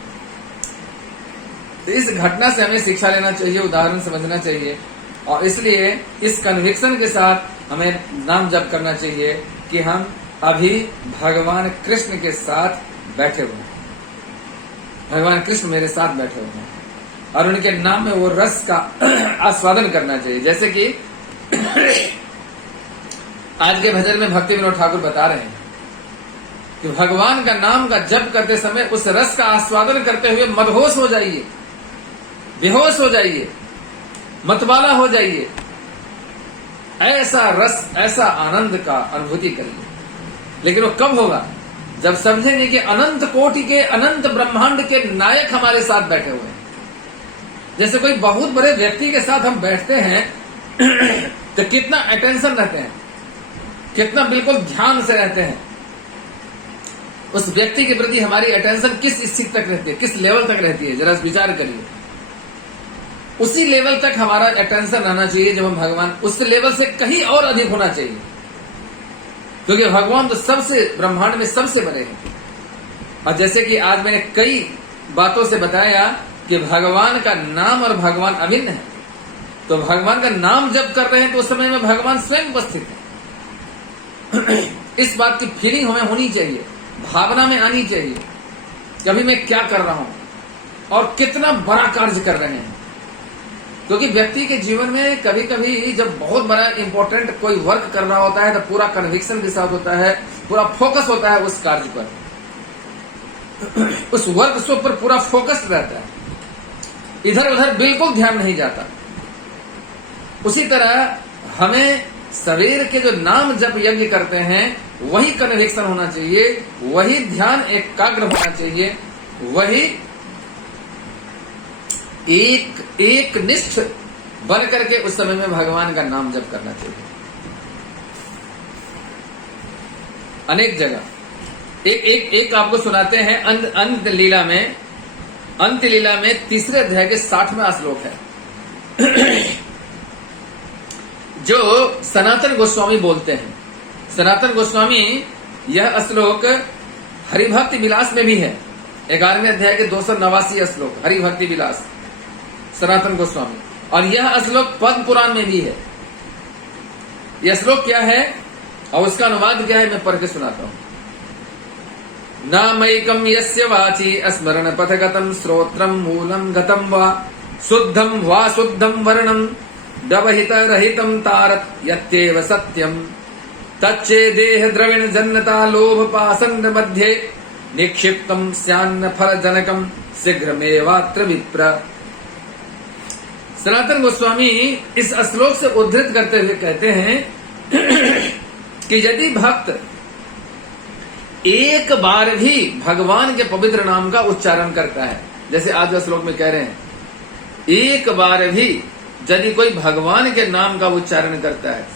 तो इस घटना से हमें शिक्षा लेना चाहिए, उदाहरण समझना चाहिए, और इसलिए इस कन्विक्शन के साथ हमें नाम जप करना चाहिए कि हम अभी भगवान कृष्ण के साथ बैठे हुए हैं, भगवान कृष्ण मेरे साथ बैठे हुए हैं, और उनके नाम में वो रस का आस्वादन करना चाहिए। जैसे कि आज के भजन में भक्ति विनोद ठाकुर बता रहे हैं कि भगवान का नाम का जप करते समय उस रस का आस्वादन करते हुए मदहोश हो जाइए, बेहोश हो जाइए, मतवाला हो जाइए, ऐसा रस, ऐसा आनंद का अनुभूति करिए। लेकिन वो कब होगा? जब समझेंगे कि अनंत कोटि के, अनंत ब्रह्मांड के नायक हमारे साथ बैठे हुए हैं। जैसे कोई बहुत बड़े व्यक्ति के साथ हम बैठते हैं तो कितना अटेंशन रहते हैं, कितना बिल्कुल ध्यान से रहते हैं। उस व्यक्ति के प्रति हमारी अटेंशन किस स्थिति तक रहती है, किस लेवल तक रहती है, जरा विचार करिए। उसी लेवल तक हमारा अटेंशन रहना चाहिए जब हम भगवान, उस लेवल से कहीं और अधिक होना चाहिए, क्योंकि भगवान तो सबसे, ब्रह्मांड में सबसे बड़े हैं। और जैसे कि आज मैंने कई बातों से बताया कि भगवान का नाम और भगवान अभिन्न है, तो भगवान का नाम जब कर रहे हैं तो उस समय में भगवान स्वयं उपस्थित है। इस बात की फीलिंग हमें होनी चाहिए, भावना में आनी चाहिए कि अभी मैं क्या कर रहा हूं और कितना बड़ा कार्य कर रहे हैं। क्योंकि व्यक्ति के जीवन में कभी कभी जब बहुत बड़ा इंपॉर्टेंट कोई वर्क कर रहा होता है तो पूरा कन्विक्शन के साथ होता है, पूरा फोकस होता है उस कार्य पर, उस वर्क के ऊपर पूरा फोकस रहता है, इधर उधर बिल्कुल ध्यान नहीं जाता। उसी तरह हमें शरीर के जो नाम जप यज्ञ करते हैं वही कन्विक्शन होना चाहिए, वही ध्यान एकाग्र होना चाहिए, वही एक निष्ठ बन करके उस समय में भगवान का नाम जप करना चाहिए। अनेक जगह एक आपको सुनाते हैं, अंत लीला में तीसरे अध्याय के 60वां श्लोक है जो सनातन गोस्वामी बोलते हैं। सनातन गोस्वामी यह श्लोक हरिभक्ति विलास में भी है, 11वें अध्याय के 289 श्लोक हरिभक्ति विलास सनातन गोस्वामी, और यह श्लोक पद्म पुराण में भी है। यह श्लोक क्या है और उसका अनुवाद क्या है, मैं पढ़ के सुनाता हूं। नामैकम यस्य वाची स्मरण पथगतम श्रोत्रम मूलम गतम वा शुद्धम वर्णम व्यवहित रहितम तारत यत्येव सत्यम तच्चे देह द्रविण जन्नता लोभ पासंड मध्ये निक्षिप्तम स्यान्न फल जनकम शीघ्रमेवात्र विप्र। सनातन गोस्वामी इस श्लोक से उद्धृत करते हुए कहते हैं कि यदि भक्त एक बार भी भगवान के पवित्र नाम का उच्चारण करता है, जैसे आज का श्लोक में कह रहे हैं, एक बार भी यदि कोई भगवान के नाम का उच्चारण करता है,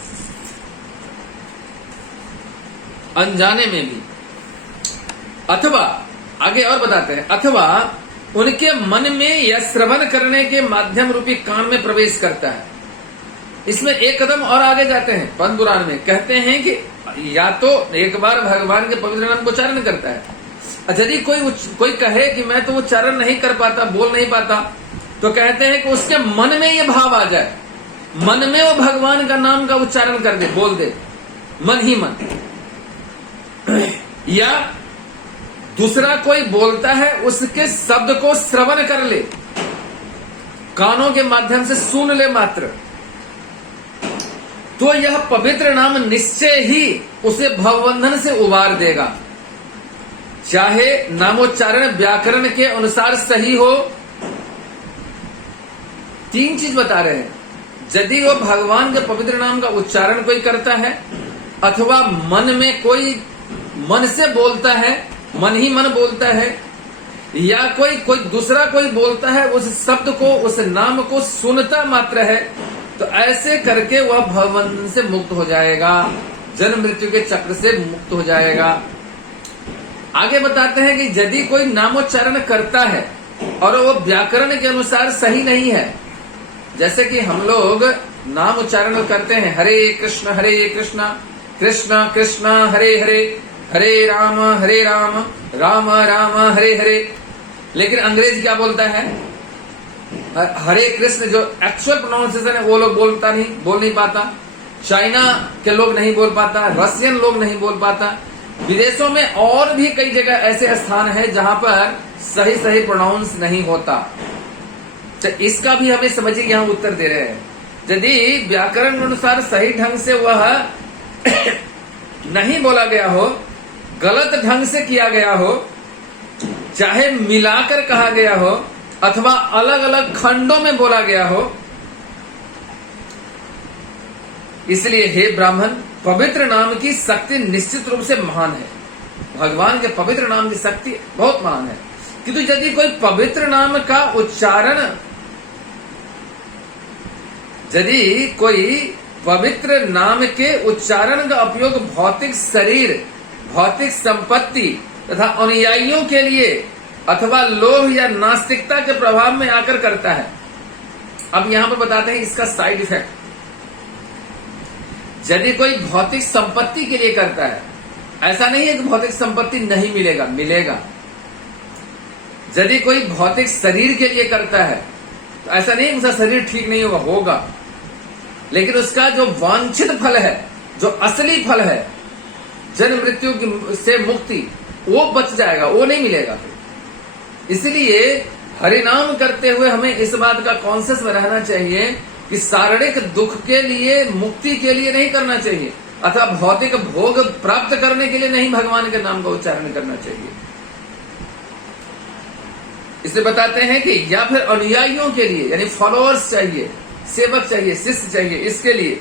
अनजाने में भी, अथवा आगे और बताते हैं, अथवा उनके मन में या श्रवण करने के माध्यम रूपी कान में प्रवेश करता है। इसमें एक कदम और आगे जाते हैं, पद्म पुराण में कहते हैं कि या तो एक बार भगवान के पवित्र नाम को उच्चारण करता है, यदि कोई कहे कि मैं तो उच्चारण नहीं कर पाता, बोल नहीं पाता, तो कहते हैं कि उसके मन में ये भाव आ जाए, मन में वो भगवान का नाम का उच्चारण कर दे, बोल दे, मन ही मन। या दूसरा कोई बोलता है, उसके शब्द को श्रवण कर ले, कानों के माध्यम से सुन ले मात्र, तो यह पवित्र नाम निश्चय ही उसे भवबंधन से उबार देगा, चाहे नामोच्चारण व्याकरण के अनुसार सही हो। तीन चीज बता रहे हैं, यदि वो भगवान के पवित्र नाम का उच्चारण कोई करता है, अथवा मन में कोई मन से बोलता है, मन ही मन बोलता है, या कोई दूसरा कोई बोलता है, उस शब्द को, उस नाम को सुनता मात्र है, तो ऐसे करके वह भवबंधन से मुक्त हो जाएगा, जन्म मृत्यु के चक्र से मुक्त हो जाएगा। आगे बताते हैं कि यदि कोई नामोच्चारण करता है और वो व्याकरण के अनुसार सही नहीं है, जैसे कि हम लोग नाम उच्चारण करते हैं, हरे कृष्ण कृष्ण कृष्ण हरे हरे, हरे राम राम राम हरे हरे, लेकिन अंग्रेज क्या बोलता है, हरे कृष्ण, जो एक्चुअल प्रोनाउंसिएशन है वो लोग बोल नहीं पाता, चाइना के लोग नहीं बोल पाता, रशियन लोग नहीं बोल पाता, विदेशों में और भी कई जगह ऐसे स्थान है जहां पर सही प्रोनाउंस नहीं होता। तो इसका भी हमें समझिए, यहां उत्तर दे रहे हैं, यदि व्याकरण के अनुसार सही ढंग से वह नहीं बोला गया हो, गलत ढंग से किया गया हो, चाहे मिलाकर कहा गया हो अथवा अलग अलग खंडों में बोला गया हो, इसलिए हे ब्राह्मण, पवित्र नाम की शक्ति निश्चित रूप से महान है। भगवान के पवित्र नाम की शक्ति बहुत महान है, किंतु यदि कोई पवित्र नाम का उच्चारण, यदि कोई पवित्र नाम के उच्चारण का उपयोग भौतिक शरीर, भौतिक संपत्ति तथा अनुयायियों के लिए अथवा लोभ या नास्तिकता के प्रभाव में आकर करता है। अब यहां पर बताते हैं इसका साइड इफेक्ट। यदि कोई भौतिक संपत्ति के लिए करता है, ऐसा नहीं है कि भौतिक संपत्ति नहीं मिलेगा, मिलेगा। यदि कोई भौतिक शरीर के लिए करता है, तो ऐसा नहीं है उसका शरीर ठीक नहीं होगा, होगा, लेकिन उसका जो वांछित फल है, जो असली फल है, जन्म मृत्यु से मुक्ति, वो बच जाएगा, वो नहीं मिलेगा। इसलिए हरिनाम करते हुए हमें इस बात का कॉन्शियस में रहना चाहिए कि शारीरिक दुख के लिए, मुक्ति के लिए नहीं करना चाहिए, अथवा भौतिक भोग प्राप्त करने के लिए नहीं भगवान के नाम का उच्चारण करना चाहिए। इसलिए बताते हैं कि या फिर अनुयायियों के लिए, यानी फॉलोअर्स चाहिए, सेवक चाहिए, शिष्य चाहिए, इसके लिए,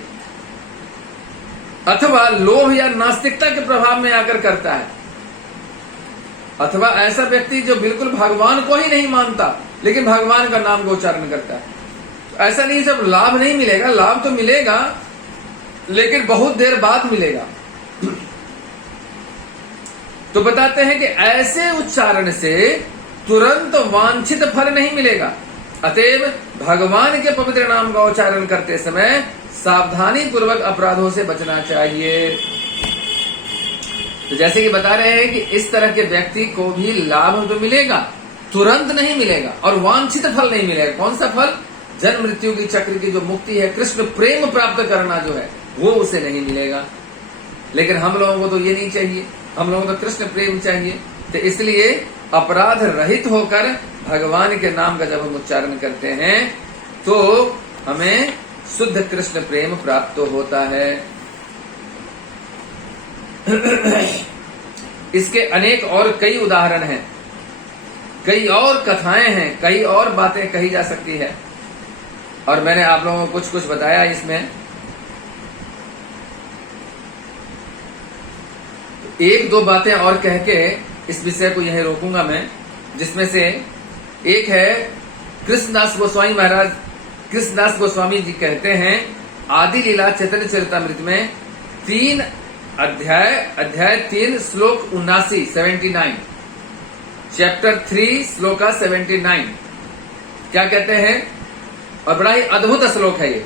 अथवा लोभ या नास्तिकता के प्रभाव में आकर करता है, अथवा ऐसा व्यक्ति जो बिल्कुल भगवान को ही नहीं मानता लेकिन भगवान का नाम का उच्चारण करता है। तो ऐसा नहीं सब लाभ नहीं मिलेगा, लाभ तो मिलेगा लेकिन बहुत देर बाद मिलेगा। तो बताते हैं कि ऐसे उच्चारण से तुरंत वांछित फल नहीं मिलेगा, अतएव भगवान के पवित्र नाम का उच्चारण करते समय सावधानी पूर्वक अपराधों से बचना चाहिए। तो जैसे कि बता रहे हैं कि इस तरह के व्यक्ति को भी लाभ तो मिलेगा, तुरंत नहीं मिलेगा, और वांछित फल नहीं मिलेगा। कौन सा फल? जन्म मृत्यु की चक्र की जो मुक्ति है, कृष्ण प्रेम प्राप्त करना जो है, वो उसे नहीं मिलेगा। लेकिन हम लोगों को तो ये नहीं चाहिए, हम लोगों को तो कृष्ण प्रेम चाहिए। तो इसलिए अपराध रहित होकर भगवान के नाम का जब हम उच्चारण करते हैं तो हमें शुद्ध कृष्ण प्रेम प्राप्त होता है। इसके अनेक और कई उदाहरण हैं, कई और कथाएं हैं, कई और बातें कही जा सकती है, और मैंने आप लोगों को कुछ कुछ बताया इसमें। एक दो बातें और कह के इस विषय को यहीं रोकूंगा मैं, जिसमें से एक है कृष्णदास गोस्वामी महाराज, कृष्णदास गोस्वामी जी कहते हैं आदि लीला चैतन्य चरितमृत में 3 अध्याय 3 श्लोक 79 79, चैप्टर 3 श्लोका 79 क्या कहते हैं, और बड़ा ही अद्भुत श्लोक है ये।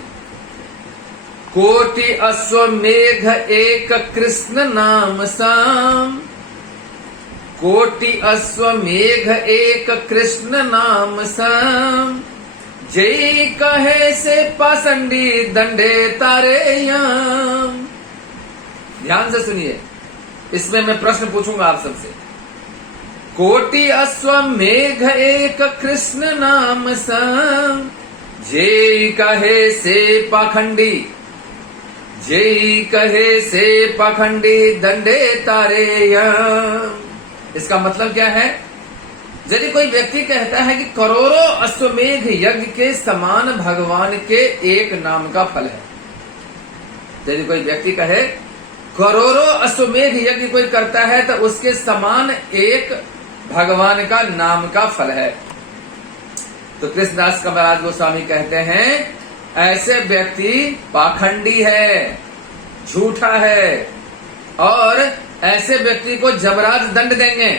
कोटि अश्वमेघ एक कृष्ण नाम साम, कोटि अश्वमेघ एक कृष्ण नाम साम, जय कहे से पासंडी दंडे तारे याम। ध्यान से सुनिए, इसमें मैं प्रश्न पूछूंगा आप सबसे। कोटि अश्वमेघ एक कृष्ण नाम साम, जय कहे से पाखंडी, जय कहे से पाखंडी दंडे तारे याम। इसका मतलब क्या है? यदि कोई व्यक्ति कहता है कि करोड़ों अश्वमेघ यज्ञ के समान भगवान के एक नाम का फल है, यदि कोई व्यक्ति कहे करोड़ों अश्वमेघ यज्ञ कोई करता है तो उसके समान एक भगवान का नाम का फल है, तो कृष्णदास कविराज गोस्वामी कहते हैं ऐसे व्यक्ति पाखंडी है, झूठा है, और ऐसे व्यक्ति को जबराज दंड देंगे।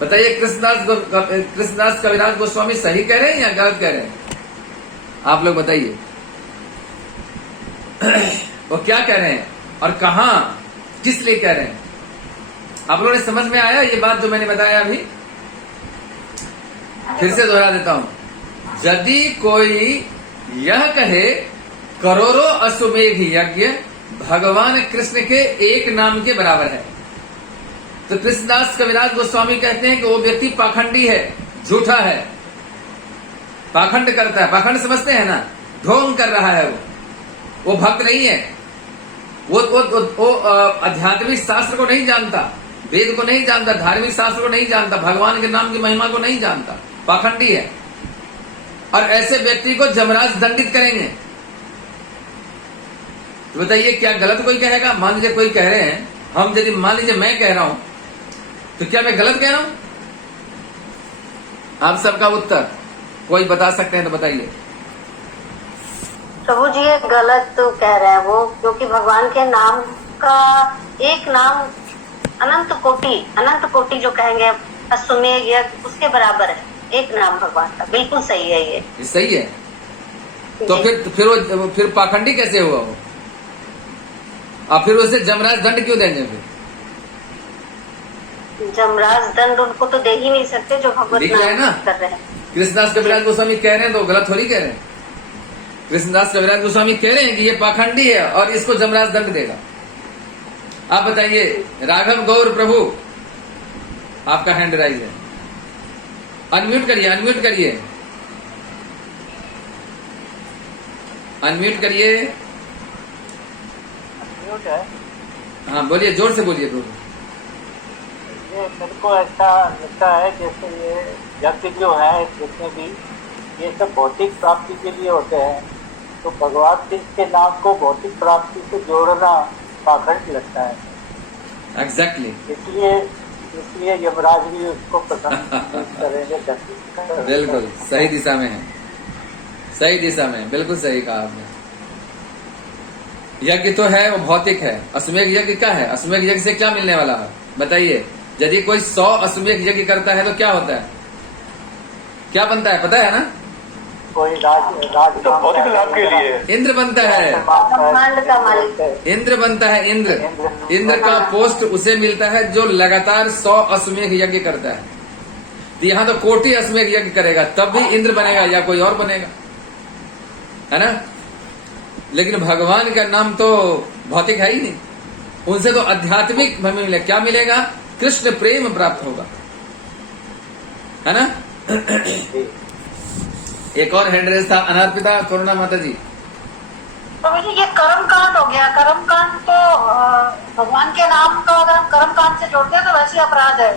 बताइए कृष्णदास कविराज गोस्वामी सही कह रहे हैं या गलत कह रहे हैं? आप लोग बताइए वो क्या कह रहे हैं और कहां किस लिए कह रहे हैं? आप लोगों ने समझ में आया ये बात जो मैंने बताया अभी? फिर से दोहरा देता हूं। यदि कोई यह कहे करोड़ों अश्वमेघ यज्ञ भगवान कृष्ण के एक नाम के बराबर है, तो कृष्णदास कविराज गोस्वामी कहते हैं कि वो व्यक्ति पाखंडी है, झूठा है, पाखंड करता है। पाखंड समझते हैं ना? ढोंग कर रहा है, वो भक्त नहीं है, वो आध्यात्मिक शास्त्र को नहीं जानता, वेद को नहीं जानता, धार्मिक शास्त्र को नहीं जानता, भगवान के नाम की महिमा को नहीं जानता, पाखंडी है। और ऐसे व्यक्ति को जमराज दंडित करेंगे। तो बताइए क्या गलत कोई कहेगा? मान लीजिए कोई कह रहे हैं, हम यदि मान लीजिए मैं कह रहा हूं, तो क्या मैं गलत कह रहा हूं? आप सबका उत्तर कोई बता सकते हैं तो बताइए। प्रभु जी ये गलत तो कह रहे हैं वो, क्योंकि भगवान के नाम का एक नाम अनंत कोटि जो कहेंगे अश्वमेघ यज्ञ उसके बराबर है, एक नाम भगवान का। बिल्कुल सही है ये सही है। तो फिर पाखंडी कैसे हुआ वो? और फिर उसे जमराज दंड क्यों देंगे? फिर जमराज दंड उनको तो दे ही नहीं सकते जो भगवत नाम कर रहे हैं। कृष्णदास कविराज गोस्वामी कह रहे हैं तो गलत थोड़ी कह रहे हैं। कृष्णदास कविराज गोस्वामी कह रहे हैं कि ये पाखंडी है और इसको जमराज दंड देगा। आप बताइए राघव गौर प्रभु, आपका हैंड राइज है, अनम्यूट करिए, अनम्यूट करिए, अनम्यूट करिए। अनम्यूट है। हाँ बोलिए, जोर से बोलिए प्रभु। ये मेरे को ऐसा लगता है जैसे ये यज्ञ जो है जितने भी ये सब भौतिक प्राप्ति के लिए होते हैं, तो भगवान के नाम को भौतिक प्राप्ति से जोड़ना पाखंड लगता है। एग्जैक्टली इसलिए यमराज भी उसको पसंद करेंगे। बिल्कुल सही दिशा में है, सही दिशा में, बिल्कुल सही कहा आपने। यज्ञ तो है वो भौतिक है। अश्वमेघ यज्ञ क्या है? अश्वमेघ यज्ञ से क्या मिलने वाला है बताइए? यदि कोई 100 अश्वमेघ यज्ञ करता है तो क्या होता है, क्या बनता है पता है ना? कोई राज तो भौतिक लाभ के लिए इंद्र बनता है, ब्रह्मांड का मालिक इंद्र बनता है। इंद्र का पोस्ट उसे मिलता है जो लगातार 100 अश्वमेघ यज्ञ करता है। तो यहाँ तो कोटि अश्वमेघ यज्ञ करेगा तब भी इंद्र बनेगा या कोई और बनेगा, है ना? लेकिन भगवान का नाम तो भौतिक है ही नहीं, उनसे तो आध्यात्मिक मिलेगा। क्या मिलेगा? कृष्ण प्रेम प्राप्त होगा, है ना? एक और हैंड रेस था, अनार्पिता करुणा माता जी। तो मुझे ये कर्म कांड हो गया। कर्म कांड तो भगवान के नाम का अगर हम कर्म कांड से जोड़ते हैं तो वैसे अपराध है,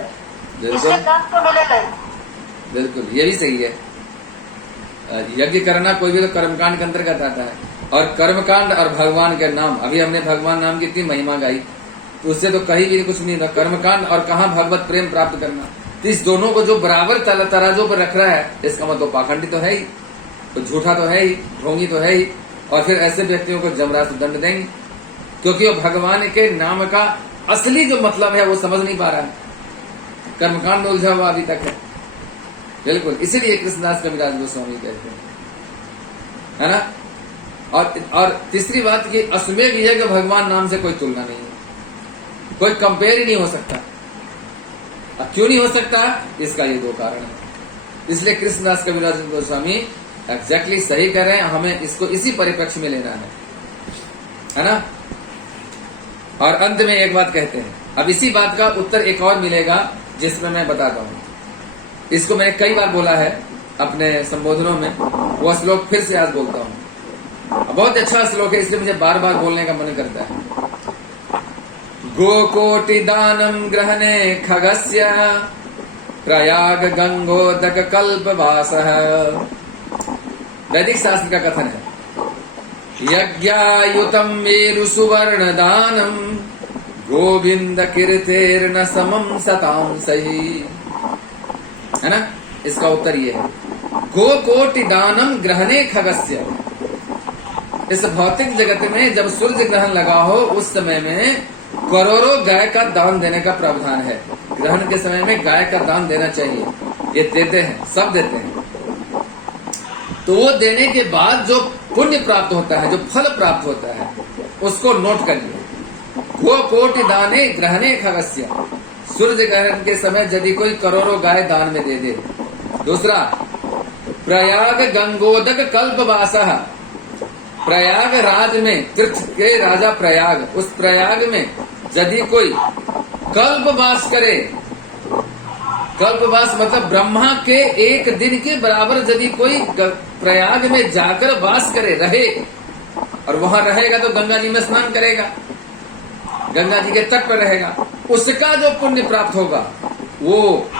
इससे दंड तो मिलेगा ही। बिल्कुल ये भी सही है। यज्ञ करना कोई भी तो कर्मकांड के अंतर्गत आता है। और कर्मकांड और भगवान के नाम, अभी हमने भगवान नाम की इतनी महिमा गाई, तो उससे तो कहीं भी कुछ नहीं था। कर्मकांड और कहाँ भगवत प्रेम प्राप्त करना, तो इस दोनों को जो बराबर तराजू पर रख रहा है, इसका मतलब पाखंडी तो है ही, तो झूठा तो है ही, ढोंगी तो है ही। और फिर ऐसे व्यक्तियों को जमराज दंड देंगे, क्योंकि वो भगवान के नाम का असली जो मतलब है वो समझ नहीं पा रहा है, कर्मकांड में उलझा हुआ अभी तक है। बिल्कुल, इसीलिए कृष्णदास कविराज गोस्वामी कहते हैं, है ना। और तीसरी बात की अश्वमेध यज्ञ भगवान नाम से कोई तुलना नहीं है, कोई कंपेयर ही नहीं हो सकता। अब क्यों नहीं हो सकता, इसका ये दो कारण है। इसलिए कृष्णदास कविराज गोस्वामी एग्जैक्टली सही कर रहे हैं, हमें इसको इसी परिप्रेक्ष्य में लेना है ना। और अंत में एक बात कहते हैं, अब इसी बात का उत्तर एक और मिलेगा जिसमें मैं बताता हूं। इसको मैंने कई बार बोला है अपने संबोधनों में, वो श्लोक फिर से आज बोलता हूं। बहुत अच्छा श्लोक है, इसलिए मुझे बार बार बोलने का मन करता है। गोकोटि दानम ग्रहणे खगस्य प्रयाग गंगोदक कल्पवासः। वैदिक शास्त्र का कथन है, यज्ञायुतम मेरु सुवर्ण दानम गोविंद कीर्तेर्न समम सतां सही, है ना। इसका उत्तर ये है, गोकोटि दानम ग्रहणे खगस्य। इस भौतिक जगत में जब सूर्य ग्रहण लगा हो उस समय में करोड़ों गाय का दान देने का प्रावधान है। ग्रहण के समय में गाय का दान देना चाहिए, ये देते हैं, सब देते हैं। तो वो देने के बाद जो पुण्य प्राप्त होता है, जो फल प्राप्त होता है, उसको नोट करिए। गोकोटि दाने ग्रहणे खगस्य, सूर्य ग्रहण के समय यदि कोई करोड़ों गाय दान में दे दे। दूसरा, प्रयाग गंगोदक कल्पवासः, प्रयाग राज में, तीर्थ के राजा प्रयाग, उस प्रयाग में यदि कोई कल्पवास करे, कल्पवास मतलब ब्रह्मा के एक दिन के बराबर यदि कोई प्रयाग में जाकर वास करे, रहे, और वहां रहेगा तो गंगा जी में स्नान करेगा, गंगा जी के तट पर रहेगा, उसका जो पुण्य प्राप्त होगा वो।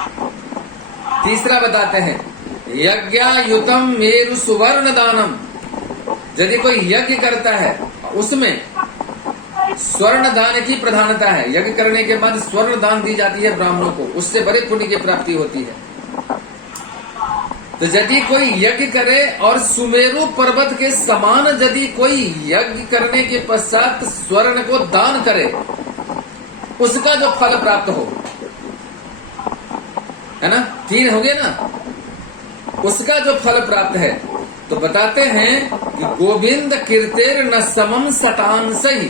तीसरा बताते हैं, यज्ञायुतम मेरु सुवर्ण दानम, यदि कोई यज्ञ करता है उसमें स्वर्ण दान की प्रधानता है, यज्ञ करने के बाद स्वर्ण दान दी जाती है ब्राह्मणों को, उससे बड़े पुण्य की प्राप्ति होती है। तो यदि कोई यज्ञ करे और सुमेरु पर्वत के समान यदि कोई यज्ञ करने के पश्चात स्वर्ण को दान करे, उसका जो फल प्राप्त हो, है ना, 3 हो गए ना, उसका जो फल प्राप्त है, तो बताते हैं कि गोविंद कीर्तेर न समम सतांसही,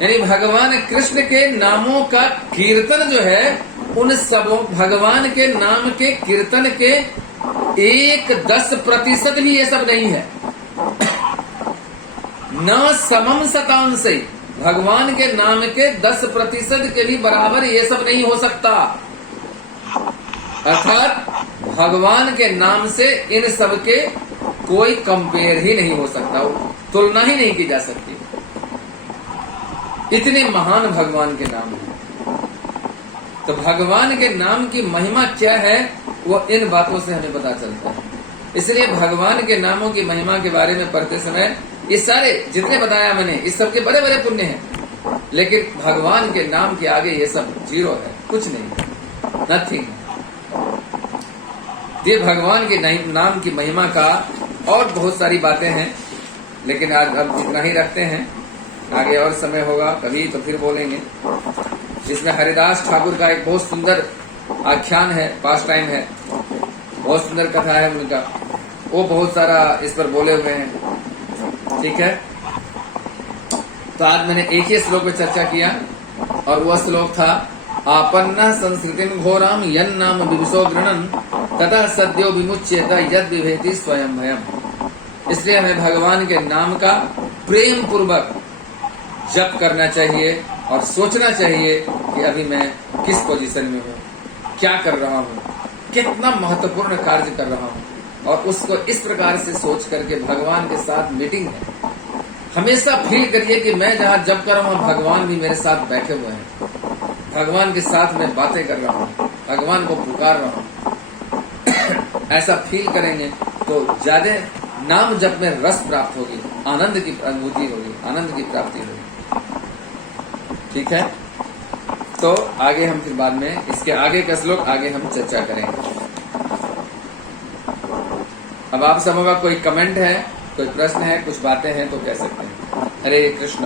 यानी भगवान कृष्ण के नामों का कीर्तन जो है, उन सबों भगवान के नाम के कीर्तन के 1-10% भी ये सब नहीं है। न समम सतांसही, भगवान के नाम के 10% के भी बराबर ये सब नहीं हो सकता। अर्थात भगवान के नाम से इन सब के कोई कंपेयर ही नहीं हो सकता, तुलना ही नहीं की जा सकती। इतने महान भगवान के नाम हैं। तो भगवान के नाम की महिमा क्या है, वो इन बातों से हमें पता चलता है। इसलिए भगवान के नामों की महिमा के बारे में पढ़ते समय ये सारे जितने बताया मैंने, इस सब के बड़े बड़े पुण्य हैं, लेकिन भगवान के नाम के आगे ये सब 0 है, कुछ नहीं, नथिंग। ये भगवान के नाम की महिमा का और बहुत सारी बातें हैं, लेकिन आज अब इतना ही रखते हैं। आगे और समय होगा कभी तो फिर बोलेंगे। जिसमें हरिदास ठाकुर का एक बहुत सुंदर आख्यान है, पास टाइम है, बहुत सुंदर कथा है उनका, वो बहुत सारा इस पर बोले हुए हैं। ठीक है, तो आज मैंने एक ही श्लोक पे चर्चा किया, और वह श्लोक था, आपन्ना संस्कृतिम घोराम यन नाम विविशो गृणन तथा सद्यो विमुच्येत यद विभेति स्वयं भयम। इसलिए हमें भगवान के नाम का प्रेम पूर्वक जप करना चाहिए और सोचना चाहिए कि अभी मैं किस पोजीशन में हूँ, क्या कर रहा हूँ, कितना महत्वपूर्ण कार्य कर रहा हूँ, और उसको इस प्रकार से सोच करके भगवान के साथ मीटिंग है। हमेशा फील करिए कि मैं जहाँ जप कर रहा हूँ भगवान भी मेरे साथ बैठे हुए हैं, भगवान के साथ मैं बातें कर रहा हूँ, भगवान को पुकार रहा हूँ। ऐसा फील करेंगे तो ज्यादा नाम जप में रस प्राप्त होगी। आनंद की अनुभूति होगी, आनंद की प्राप्ति होगी। ठीक है, तो आगे हम फिर बाद में इसके आगे का श्लोक आगे हम चर्चा करेंगे। अब आप सबों का कोई कमेंट है, कोई प्रश्न है, कुछ बातें हैं तो कह सकते हैं। हरे कृष्ण।